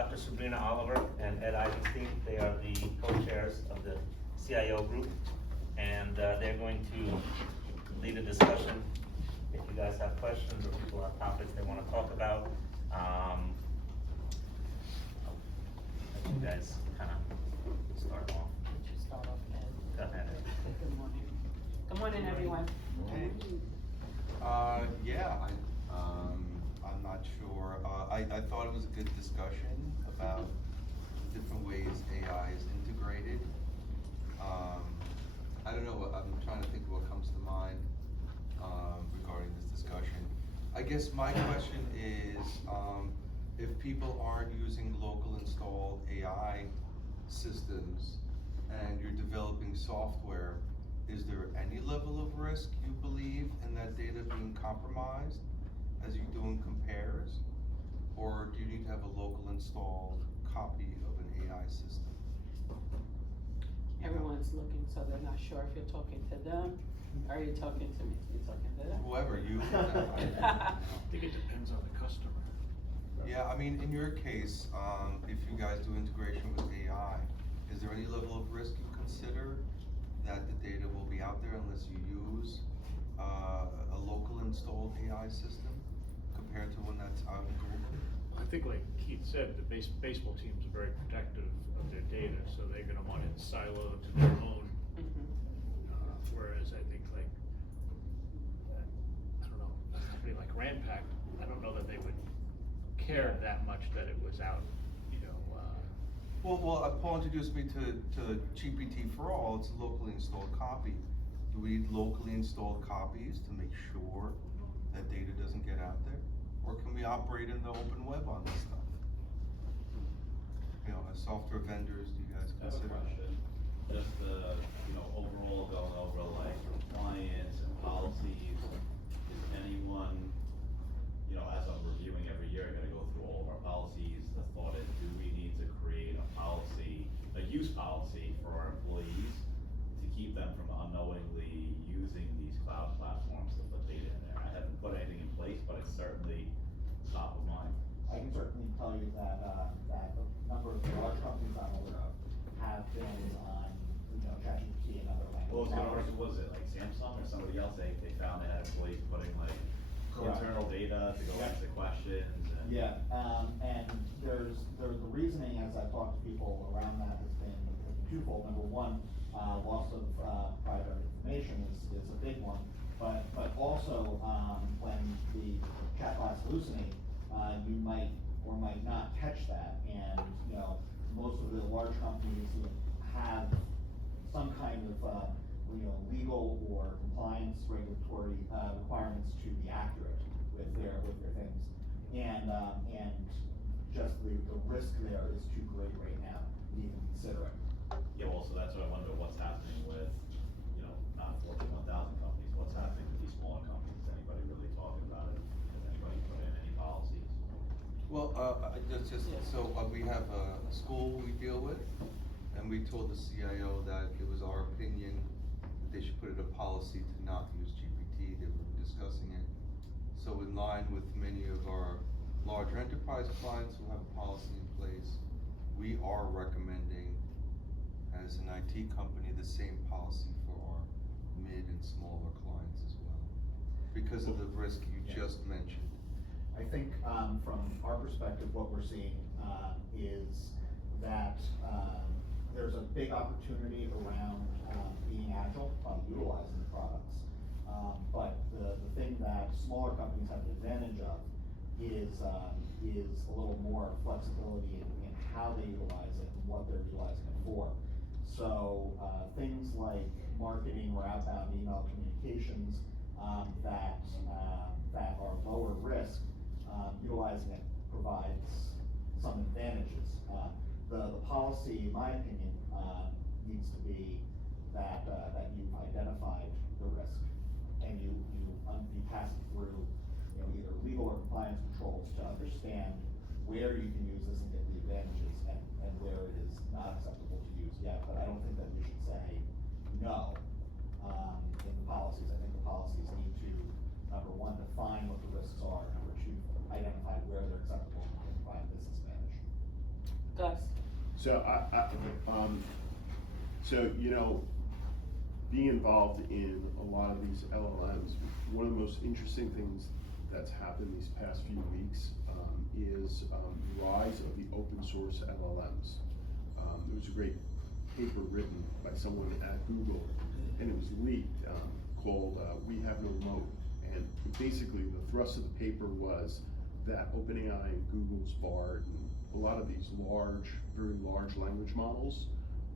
Dr. Subrina Oliver and Ed Eisenstein. They are the co-chairs of the CIO group, and they're going to lead a discussion. If you guys have questions or people have topics they want to talk about, I'll let you guys kind of start off. Would you start off, Ed? Go ahead, Ed. Good morning. Good morning, everyone. I'm not sure. I thought it was a good discussion about different ways AI is integrated. I don't know, I'm trying to think of what comes to mind regarding this discussion. I guess my question is, if people aren't using local installed AI systems and you're developing software, is there any level of risk you believe in that data being compromised as you're doing compares? Or do you need to have a local installed copy of an AI system? Everyone's looking, so they're not sure if you're talking to them or you're talking to me. You're talking to them? Whoever you. I think it depends on the customer. Yeah, I mean, in your case, if you guys do integration with AI, is there any level of risk you consider that the data will be out there unless you use a local installed AI system compared to one that's out in Google? I think like Keith said, the baseball teams are very protective of their data, so they're gonna want it siloed to their own. Whereas I think like, I don't know, a company like Ranpak, I don't know that they would care that much that it was out, you know. Well, Paul introduced me to GPT for All. It's a locally installed copy. Do we need locally installed copies to make sure that data doesn't get out there? Or can we operate in the open web on this stuff? You know, as software vendors, do you guys I have a consider? question. Just overall going over like compliance and policies, is anyone, as I'm reviewing every year, I gotta go through all of our policies. The thought is, do we need to create a policy, a use policy for our employees to keep them from unknowingly using these cloud platforms to put data in there? I haven't put anything in place, but it's certainly top of mind. I can certainly tell you that, that a number of large companies I'm aware of have been on, ChatGPT and other What languages. was it, like Samsung or somebody else, they found they had employees putting like Correct. internal data to go Yeah. answer questions and. Yeah, and there's the reasoning as I've talked to people around that has been twofold. Number one, loss of private information is a big one, but also when the chatbots hallucinate, you might or might not catch that, and most of the large companies have some kind of legal or compliance regulatory requirements to be accurate with their things, and just the risk there is too great right now to even consider it. Yeah, well, so that's what I wonder, what's happening with, not Fortune 1000 companies, what's happening with these smaller companies? Is anybody really talking about it? Has anybody put in any policies? Well, we have a school we deal with, and we told the CIO that it was our opinion that they should put in a policy to not use GPT. They were discussing it. So in line with many of our larger enterprise clients who have a policy in place, we are recommending, as an IT company, the same policy for our mid and smaller clients as well, because of the risk you just mentioned. I think from our perspective, what we're seeing is that there's a big opportunity around being agile by utilizing the products. But the thing that smaller companies have the advantage of is a little more flexibility in how they utilize it and what they're utilizing it for. So things like marketing or outbound email communications that are lower risk, utilizing it provides some advantages. The policy, in my opinion, needs to be that you've identified the risk and you pass it through either legal or compliance controls to understand where you can use this and get the advantages and where it is not acceptable to use yet. But I don't think that we should say no in the policies. I think the policies need to, number one, define what the risks are, and number two, identify where they're acceptable and provide business advantage. So so, you know, being involved in a lot of these LLMs, one of the most interesting things that's happened these past few weeks is the rise of the open source LLMs. There was a great paper written by someone at Google, and it was leaked, called We Have No Moat. And basically the thrust of the paper was that OpenAI and Google's Bard and a lot of these large, very large language models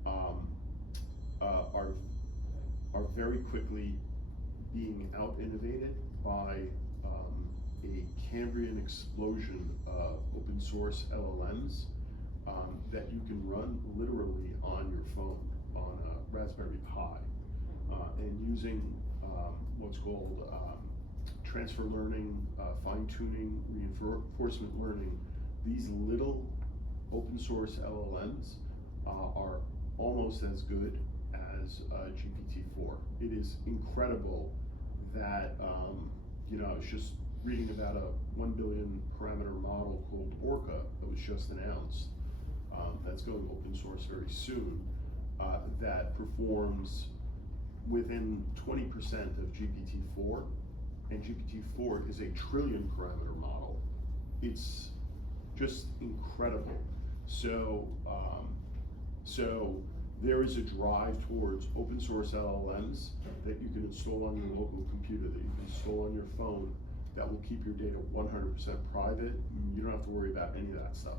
are very quickly being out-innovated by a Cambrian explosion of open source LLMs that you can run literally on your phone, on a Raspberry Pi, and using what's called transfer learning, fine-tuning, reinforcement learning. These little open source LLMs are almost as good as GPT-4. It is incredible that, you know, I was just reading about a 1 billion parameter model called Orca that was just announced, that's going open source very soon, that performs within 20% of GPT-4, and GPT-4 is a trillion parameter model. It's just incredible. So, so there is a drive towards open source LLMs that you can install on your local computer, that you can install on your phone, that will keep your data 100% private. You don't have to worry about any of that stuff.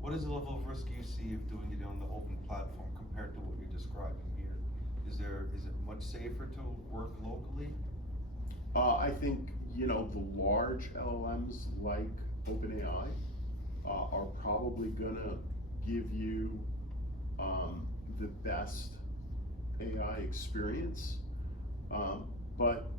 What is the level of risk you see of doing it on the open platform compared to what you're describing here? Is it much safer to work locally? I think, you know, the large LLMs like OpenAI are probably gonna give you the best AI experience, but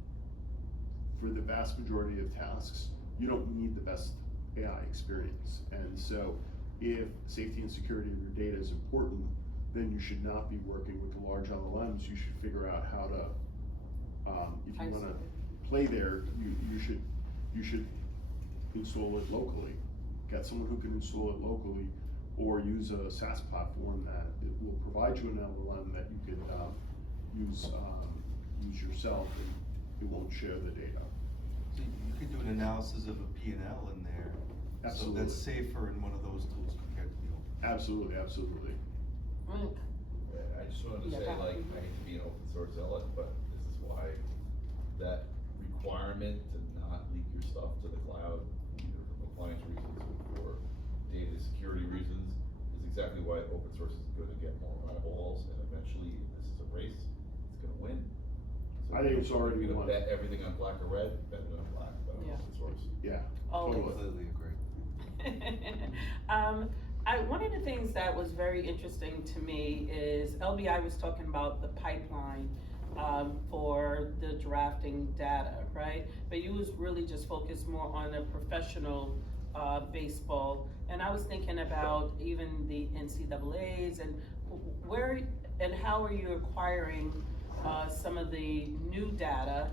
for the vast majority of tasks, you don't need the best AI experience. And so if safety and security of your data is important, then you should not be working with the large LLMs. You should figure out how to, if you wanna play there, you should install it locally. Get someone who can install it locally, or use a SaaS platform that it will provide you an LLM that you can use yourself, and it won't share the data. So you could do an analysis of a P&L in there. Absolutely. So that's safer in one of those tools compared to the open. Absolutely, absolutely. I just wanted to say, like, I hate to be an open source zealot, but this is why that requirement to not leak your stuff to the cloud, either for compliance reasons or for data security reasons, is exactly why open source is gonna get more eyeballs, and eventually, this is a race, it's gonna win. So I think it's already you're won. gonna bet everything on black or red, bet it on black, bet on open source. Yeah, Oh. totally. Completely agree. One of the things that was very interesting to me is LBI was talking about the pipeline for the drafting data, right? But you was really just focused more on a professional baseball, and I was thinking about even the NCAAs and where and how are you acquiring some of the new data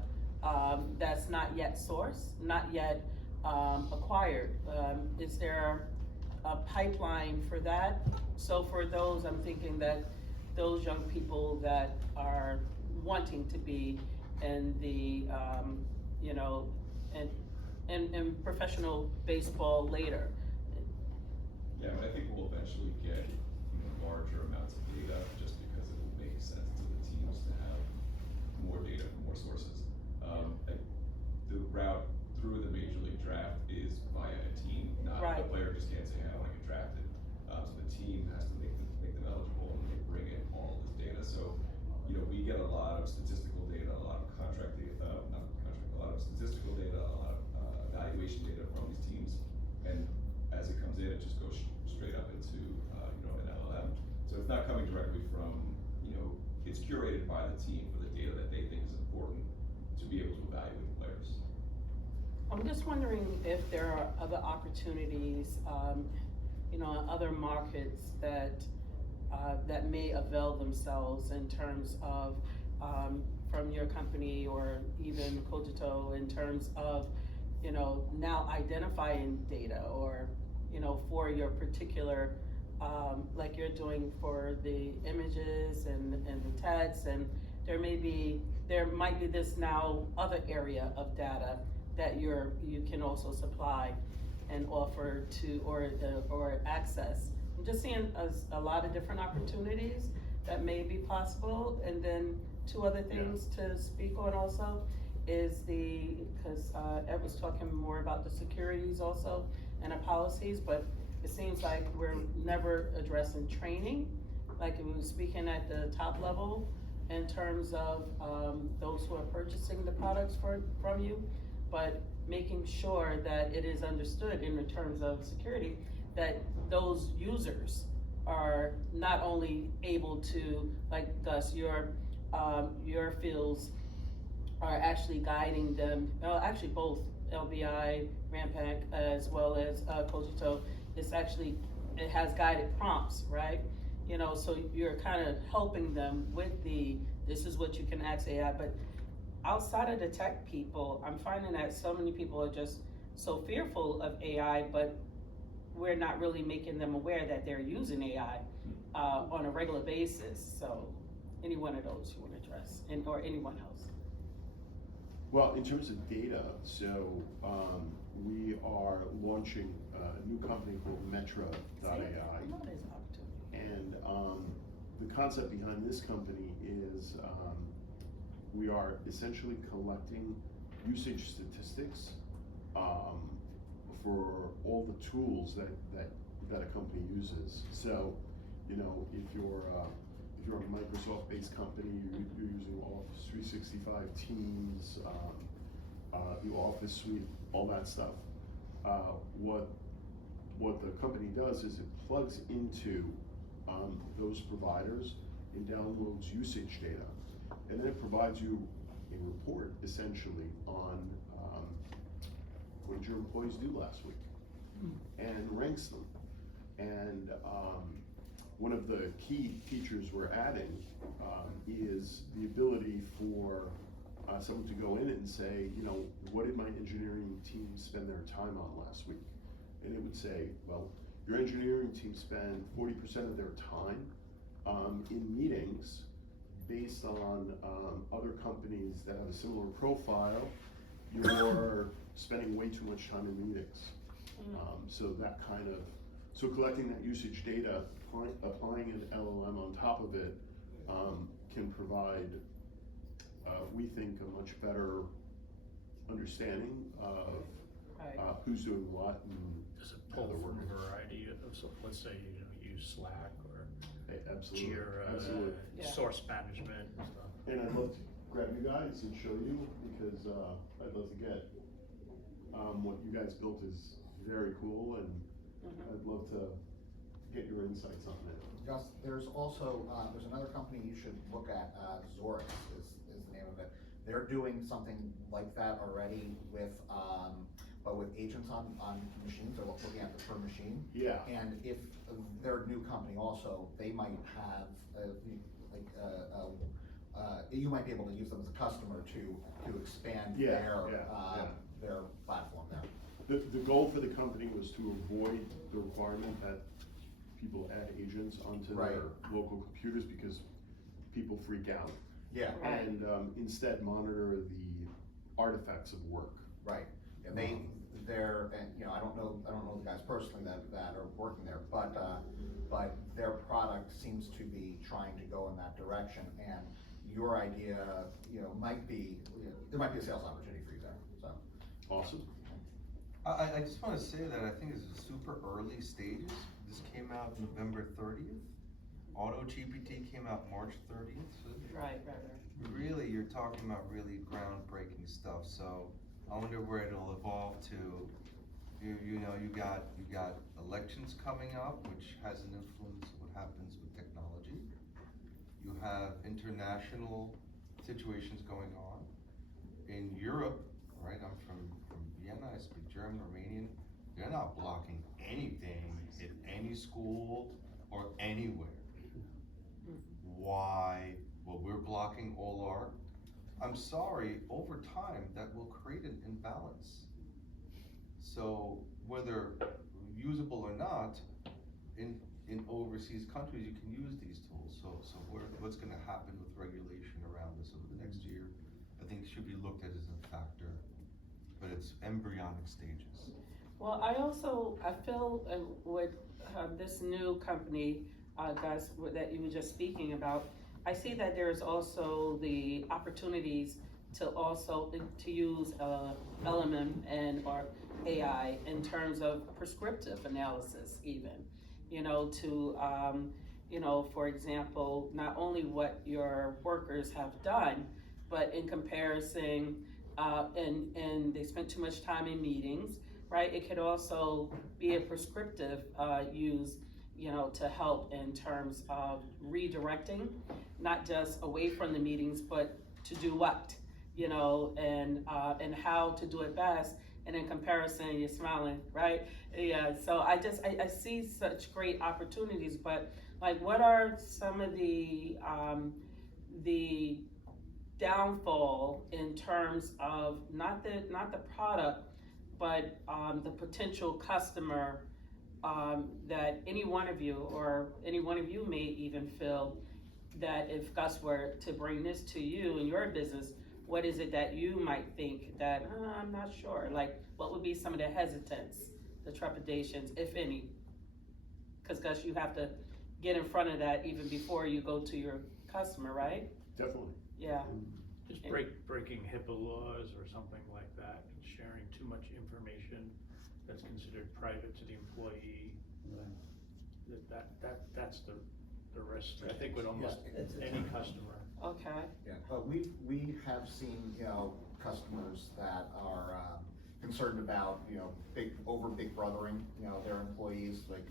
that's not yet sourced, not yet acquired. Is there a pipeline for that? So for those, I'm thinking that those young people that are wanting to be in the, you know, in professional baseball later. Yeah, I think we'll eventually get, you know, larger amounts of data just because it will make sense to the teams to have more data from more sources. The route through the major league draft is via a team, not Right. the player just can't say, I wanna get drafted. So the team has to make them eligible, and they bring in all this data. So, you know, we get a lot of statistical data, a lot of contract data, a lot of statistical data, a lot of evaluation data from these teams. And as it comes in, it just goes straight up into, you know, an LLM. So it's not coming directly from, you know, it's curated by the team for the data that they think is important to be able to evaluate the players. I'm just wondering if there are other opportunities, you know, in other markets that that may avail themselves in terms of from your company or even Cogito in terms of, you know, now identifying data or, you know, for your particular like you're doing for the images and the text, and there might be this now other area of data that you can also supply and offer to, or access. I'm just seeing a lot of different opportunities that may be possible. And then two other things to speak on also is because Ed was talking more about the securities also and the policies, but it seems like we're never addressing training, like we were speaking at the top level in terms of those who are purchasing the products from you, but making sure that it is understood in the terms of security that those users are not only able to, like Gus, your fields are actually guiding them, actually both LBI, Rampac, as well as Cogito, it has guided prompts, right? You know, so you're kind of helping them with this is what you can ask AI, but outside of the tech people, I'm finding that so many people are just so fearful of AI, but we're not really making them aware that they're using AI on a regular basis. So any one of those you want to address, or anyone else? Well, in terms of data, so we are launching a new company called Metra.ai. I know there's an opportunity. And the concept behind this company is we are essentially collecting usage statistics for all the tools that a company uses. So, you know, if you're a Microsoft-based company, you're using Office 365 Teams, the Office suite, all that stuff. What the company does is it plugs into those providers and downloads usage data, and then it provides you a report essentially on what did your employees do last week, and ranks them. And one of the key features we're adding is the ability for someone to go in and say, you know, what did my engineering team spend their time on last week? And it would say, well, your engineering team spent 40% of their time in meetings based on other companies that have a similar profile. You're spending way too much time in meetings. So collecting that usage data, applying an LLM on top of it, can provide, we think, a much better understanding of who's doing what and Does it how pull they're from working. a variety of, so let's say, you know, use Slack or Absolutely. Jira, Absolutely. source management and stuff? And I'd love to grab you guys and show you, because I'd love to get what you guys built is very cool, and I'd love to get your insights on it. Gus, there's also, there's another company you should look at, Zorix is the name of it. They're doing something like that already with, but with agents on machines, they're looking at the per machine. Yeah. And if they're a new company also, they might have, you might be able to use them as a customer to expand their platform there. The goal for the company was to avoid the requirement that people add agents onto their local computers, because people freak out. Yeah. And instead monitor the artifacts of work. Right. And they're, and you know, I don't know the guys personally that are working there, but their product seems to be trying to go in that direction, and your idea, you know, might be, there might be a sales opportunity for you there, so. Awesome. I just wanna say that I think it's super early stages. This came out November 30th. Auto GPT came out March 30th. So Right. really, you're talking about really groundbreaking stuff, so I wonder where it'll evolve to. You know, you got elections coming up, which has an influence on what happens with technology. You have international situations going on. In Europe, right, I'm from Vienna, I speak German, Romanian, they're not blocking anything in any school or anywhere. Why? Well, we're blocking all art. I'm sorry, over time, that will create an imbalance. So whether usable or not, in in overseas countries, you can use these tools, so what's gonna happen with regulation around this over the next year, I think should be looked at as a factor, but it's embryonic stages. Well, I feel with this new company, guys, that you were just speaking about, I see that there's also the opportunities to use LMM and or AI in terms of prescriptive analysis even, for example, not only what your workers have done, but in comparison, and they spent too much time in meetings, right? It could also be a prescriptive use, to help in terms of redirecting, not just away from the meetings, but to do what, and how to do it best. And in comparison, you're smiling, right? Yeah. So I see such great opportunities, but like, what are some of the downfall in terms of not the product, but the potential customer that any one of you may even feel that if Gus were to bring this to you in your business, what is it that you might think that I'm not sure? Like, what would be some of the hesitance, the trepidations, if any? Because Gus, you have to get in front of that even before you go to your customer, right? Definitely. Yeah. Just breaking HIPAA laws or something like that, and sharing too much information that's considered private to the employee. That's the risk, I think, with almost any customer. Okay. Yeah, but we have seen, customers that are concerned about, big brothering, their employees, like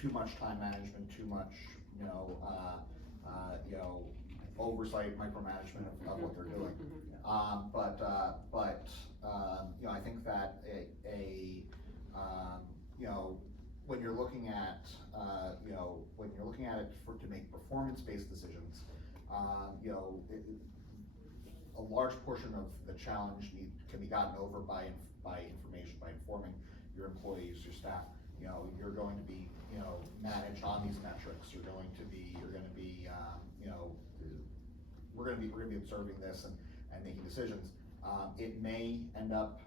too much time management, too much, oversight, micromanagement of what they're doing. I think that when you're looking at, it to make performance-based decisions, a large portion of the challenge can be gotten over by information, by informing your employees, your staff. You're going to be, managed on these metrics. We're going to be observing this and making decisions. It may end up,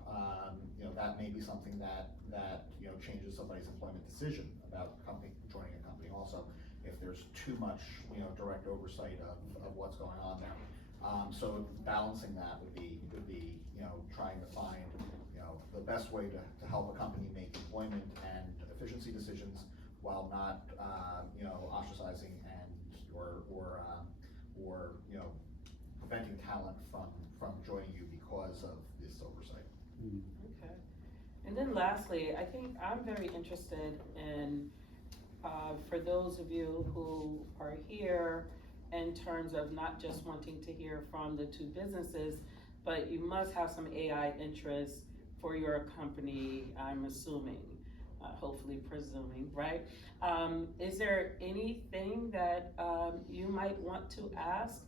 that may be something that changes somebody's employment decision about joining a company also, if there's too much, direct oversight of what's going on there. So balancing that would be, trying to find, the best way to help a company make employment and efficiency decisions while not, ostracizing and, or preventing talent from joining you because of this oversight. Okay. And then lastly, I think I'm very interested in, for those of you who are here, in terms of not just wanting to hear from the two businesses, but you must have some AI interest for your company, I'm assuming, hopefully presuming, right? Is there anything that you might want to ask,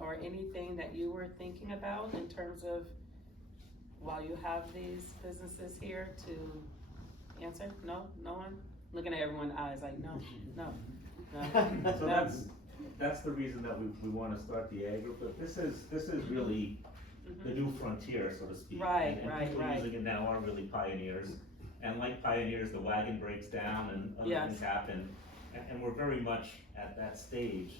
or anything that you were thinking about in terms of, while you have these businesses here, to answer? No? No one? Looking at everyone's eyes like, no. So that's the reason that we want to start the AI group, but this is really the new frontier, so to speak. Right, and right, people right. using it now are really pioneers, and like pioneers, the wagon breaks down and other Yes. things happen, and we're very much at that stage.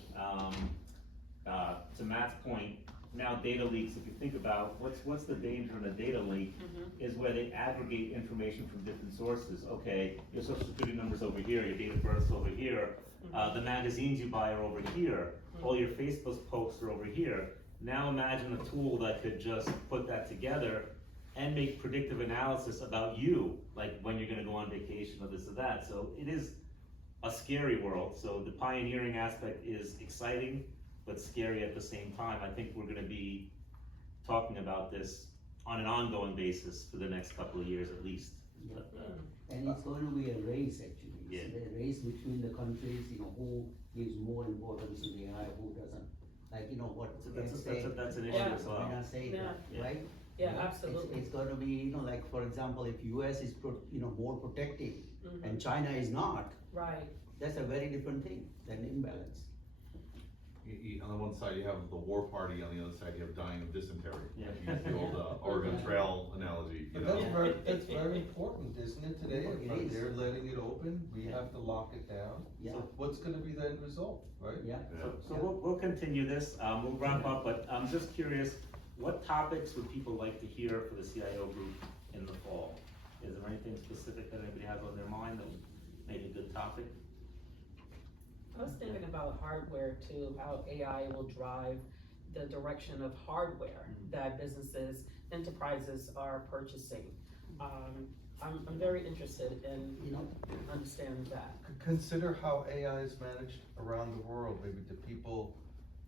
To Matt's point, now data leaks, if you think about what's the danger in a data leak, is where they aggregate information from different sources. Okay, your social security number's over here, your date of birth's over here, the magazines you buy are over here, all your Facebook posts are over here. Now imagine a tool that could just put that together and make predictive analysis about you, like when you're gonna go on vacation or this or that. So it is a scary world. So the pioneering aspect is exciting, but scary at the same time. I think we're gonna be talking about this on an ongoing basis for the next couple of years at least. But, and it's going to be a race actually. Yeah. It's a race between the countries, who gives more importance to the AI, who doesn't. Like, what So let's that's an issue Yeah. as well. China say, Yeah. right? Yeah, It's- absolutely. It's gonna be, like, for example, if US is more protective and China is not, Right. That's a very different thing than imbalance. On the one side, you have the war party, on the other side, you have dying of dysentery. Yeah. Use the old Oregon Trail analogy, you But know? that's very important, isn't it, today? It If is. they're letting it open, we have to lock it down. Yeah. So what's gonna be the end result, right? Yeah. So we'll continue this, we'll wrap up, but I'm just curious, what topics would people like to hear for the CIO group in the fall? Is there anything specific that anybody has on their mind that may be a good topic? I was thinking about hardware too, how AI will drive the direction of hardware that businesses, enterprises are purchasing. I'm very interested in, understanding that. Consider how AI is managed around the world, maybe the people,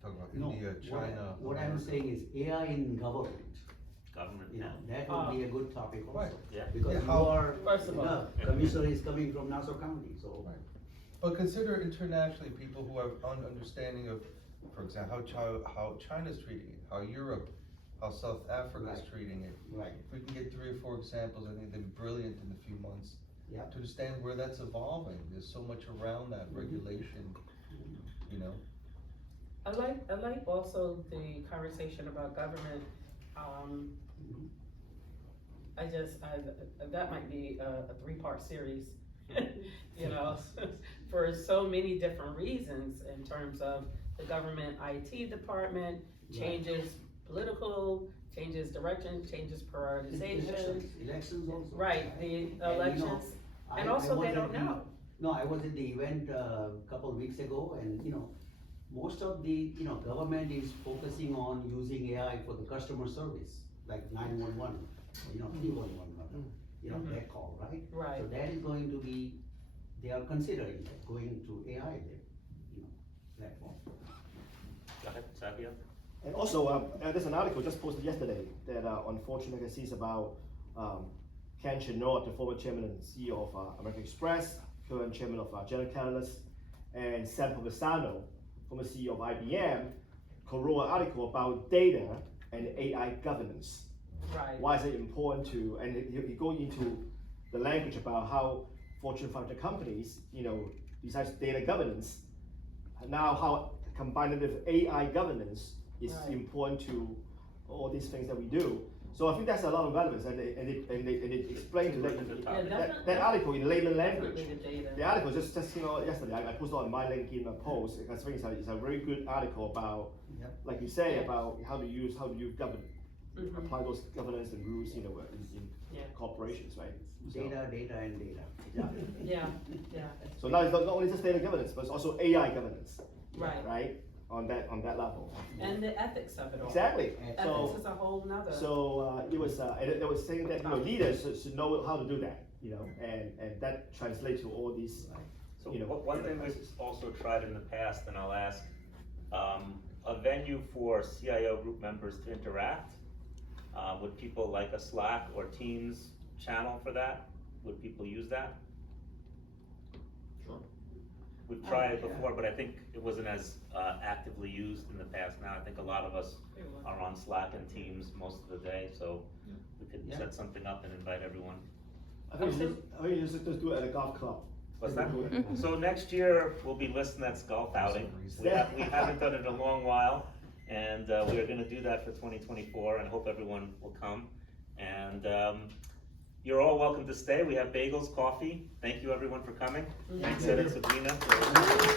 talking about No, India, China. what I'm America. saying is AI in government, Government, that would be a good topic also. Right. Yeah. Because Yeah, you how- are, First of all. commissioner is coming from Nassau County, so. Right. But consider internationally, people who have an understanding of, for example, how China's treating it, how Europe, how South Africa's Right. treating it. Right. If we can get 3 or 4 examples, I think they'd be brilliant in a few months. Yeah. To understand where that's evolving, there's so much around that regulation, you know? I like also the conversation about government, that might be a 3-part series, for so many different reasons in terms of the government IT department, changes political, changes direction, changes prioritization. Elections also. Right, the And, elections, and I also was they at don't the- know. No, I was at the event couple of weeks ago, and most of the government is focusing on using AI for the customer service, like 911, 311, that call, right? Right. So that is going to be, they are considering going to AI there, platform. Go ahead, Savio. And also, there's an article just posted yesterday that unfortunately sees about Ken Chenault, the former chairman and CEO of American Express, current chairman of General Catalyst, and Sam Povesano, former CEO of IBM, co-wrote an article about data and AI governance. Right. Why is it important to, and he goes into the language about how Fortune 500 companies, besides data governance, now how combined with AI governance is Right. important to all these things that we do. So I think that's a lot of relevance, and they explain that article in layman language. Definitely the data. The article just yesterday, I posted on my LinkedIn post. I think it's a very good article about, Yep. like you say, about how to use govern, Mhm. apply those governance and rules, in Yeah. corporations, right? So- Data, data, and data. Yeah. Yeah, So now it's not only just data governance, but it's also AI governance, right, right? On that level. and the ethics of it all. Exactly. Ethics So, is a whole nother. it was, and they were saying that, leaders should know how to do that, and that translates to all these, So one thing we've also tried in the past, and I'll ask, a venue for CIO group members to interact. Would people like a Slack or Teams channel for that? Would people use that? Sure. We've tried it Yeah. before, but I think it wasn't as actively used in the past. Now I think a lot of us are on Slack and Teams most of the day, so we could Yeah. set something up and invite everyone. I think you just do it at a golf club. What's that? So next year will be LISTnet's golf outing. We haven't done it in a long while, and we are gonna do that for 2024, and hope everyone will come. And you're all welcome to stay. We have bagels, coffee. Thank you everyone for coming. Thanks, Ed and Subrina.